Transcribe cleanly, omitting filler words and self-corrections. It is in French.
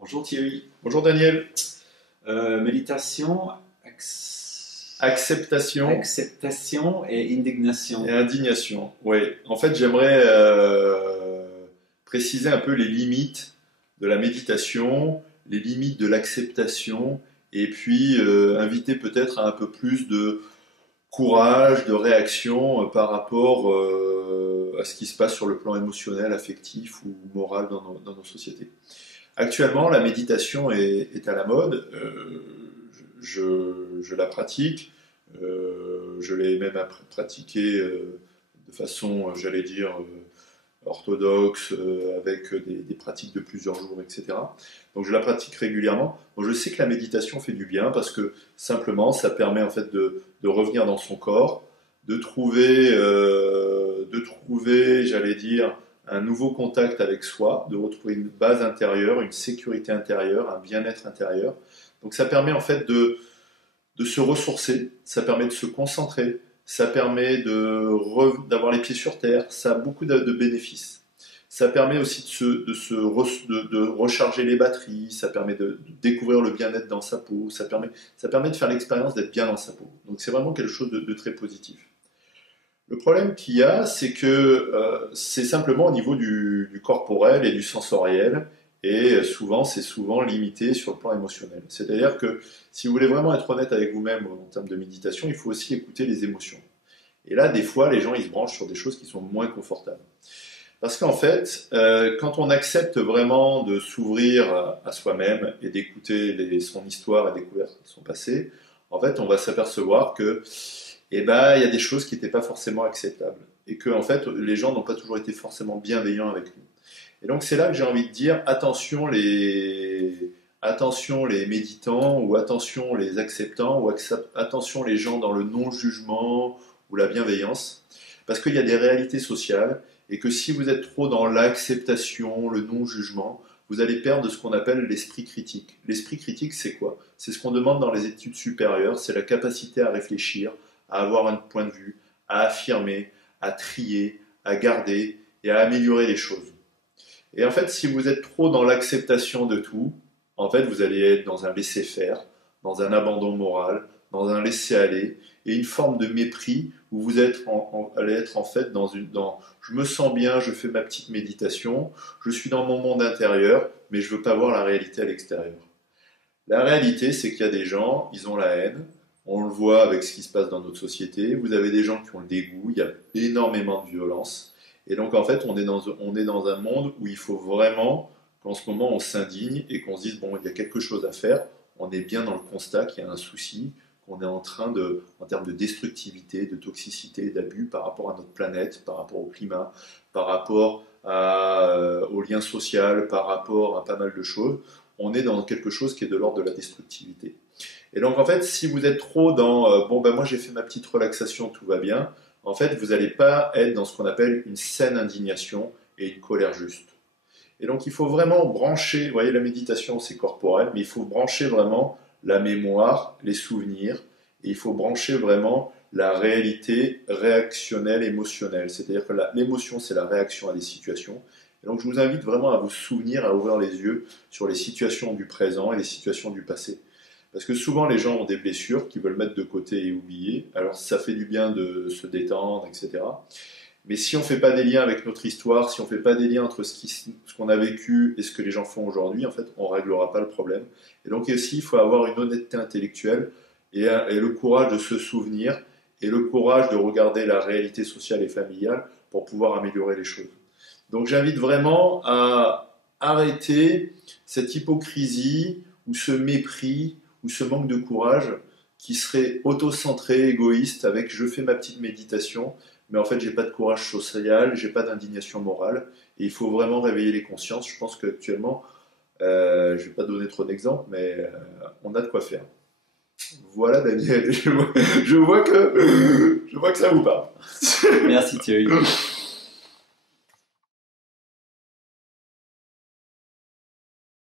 Bonjour Thierry. Bonjour Daniel. Méditation, Acceptation acceptation et indignation. et indignation. Oui, en fait, j'aimerais préciser un peu les limites de la méditation, les limites de l'acceptation, et puis inviter peut-être à un peu plus de courage, de réaction par rapport à ce qui se passe sur le plan émotionnel, affectif ou moral dans nos sociétés. Actuellement, la méditation est à la mode. Je la pratique. Je l'ai même pratiquée de façon, j'allais dire, orthodoxe, avec des pratiques de plusieurs jours, etc. Donc je la pratique régulièrement. Bon, je sais que la méditation fait du bien parce que simplement, ça permet en fait de revenir dans son corps, de trouver, j'allais dire, un nouveau contact avec soi, de retrouver une base intérieure, une sécurité intérieure, un bien-être intérieur. Donc ça permet en fait de se ressourcer, ça permet de se concentrer, ça permet d'avoir les pieds sur terre, ça a beaucoup de bénéfices. Ça permet aussi de recharger les batteries, ça permet de découvrir le bien-être dans sa peau, ça permet de faire l'expérience d'être bien dans sa peau. Donc c'est vraiment quelque chose de très positif. Le problème qu'il y a, c'est que c'est simplement au niveau du corporel et du sensoriel, et c'est souvent limité sur le plan émotionnel. C'est-à-dire que si vous voulez vraiment être honnête avec vous-même en termes de méditation, il faut aussi écouter les émotions. Et là, des fois, les gens, ils se branchent sur des choses qui sont moins confortables. Parce qu'en fait, quand on accepte vraiment de s'ouvrir à soi-même et d'écouter son histoire et découvrir son passé, en fait, on va s'apercevoir que il y a des choses qui n'étaient pas forcément acceptables. Et que, en fait, les gens n'ont pas toujours été forcément bienveillants avec nous. Et donc, c'est là que j'ai envie de dire attention les méditants, ou attention les acceptants, ou attention les gens dans le non-jugement ou la bienveillance. Parce qu'il y a des réalités sociales, et que si vous êtes trop dans l'acceptation, le non-jugement, vous allez perdre ce qu'on appelle l'esprit critique. L'esprit critique, c'est quoi? C'est ce qu'on demande dans les études supérieures, c'est la capacité à réfléchir, à avoir un point de vue, à affirmer, à trier, à garder et à améliorer les choses. Et en fait, si vous êtes trop dans l'acceptation de tout, en fait, vous allez être dans un laisser-faire, dans un abandon moral, dans un laisser-aller, et une forme de mépris où vous allez être en fait dans je me sens bien, je fais ma petite méditation, je suis dans mon monde intérieur, mais je veux pas voir la réalité à l'extérieur. La réalité, c'est qu'il y a des gens, ils ont la haine. On le voit avec ce qui se passe dans notre société. Vous avez des gens qui ont le dégoût. Il y a énormément de violence. Et donc, en fait, on est dans un monde où il faut vraiment qu'en ce moment, on s'indigne et qu'on se dise, bon, il y a quelque chose à faire. On est bien dans le constat qu'il y a un souci, qu'on est en train en termes de destructivité, de toxicité, d'abus par rapport à notre planète, par rapport au climat, par rapport au lien social, par rapport à pas mal de choses. On est dans quelque chose qui est de l'ordre de la destructivité. Et donc en fait, si vous êtes trop dans moi j'ai fait ma petite relaxation, tout va bien, en fait vous n'allez pas être dans ce qu'on appelle une saine indignation et une colère juste. Et donc il faut vraiment brancher, vous voyez la méditation c'est corporel, mais il faut brancher vraiment la mémoire, les souvenirs, et il faut brancher vraiment la réalité réactionnelle, émotionnelle. C'est-à-dire que l'émotion c'est la réaction à des situations. Et donc je vous invite vraiment à vous souvenir, à ouvrir les yeux sur les situations du présent et les situations du passé. Parce que souvent les gens ont des blessures qu'ils veulent mettre de côté et oublier. Alors ça fait du bien de se détendre, etc. Mais si on ne fait pas des liens avec notre histoire, si on ne fait pas des liens entre ce qu'on a vécu et ce que les gens font aujourd'hui, en fait, on ne réglera pas le problème. Et donc aussi, il faut avoir une honnêteté intellectuelle et le courage de se souvenir et le courage de regarder la réalité sociale et familiale pour pouvoir améliorer les choses. Donc j'invite vraiment à arrêter cette hypocrisie ou ce mépris ou ce manque de courage qui serait auto-centré, égoïste, avec je fais ma petite méditation, mais en fait j'ai pas de courage social, j'ai pas d'indignation morale, et il faut vraiment réveiller les consciences. Je pense qu'actuellement, je vais pas donner trop d'exemples, mais on a de quoi faire. Voilà Daniel, je vois que ça vous parle. Merci Thierry.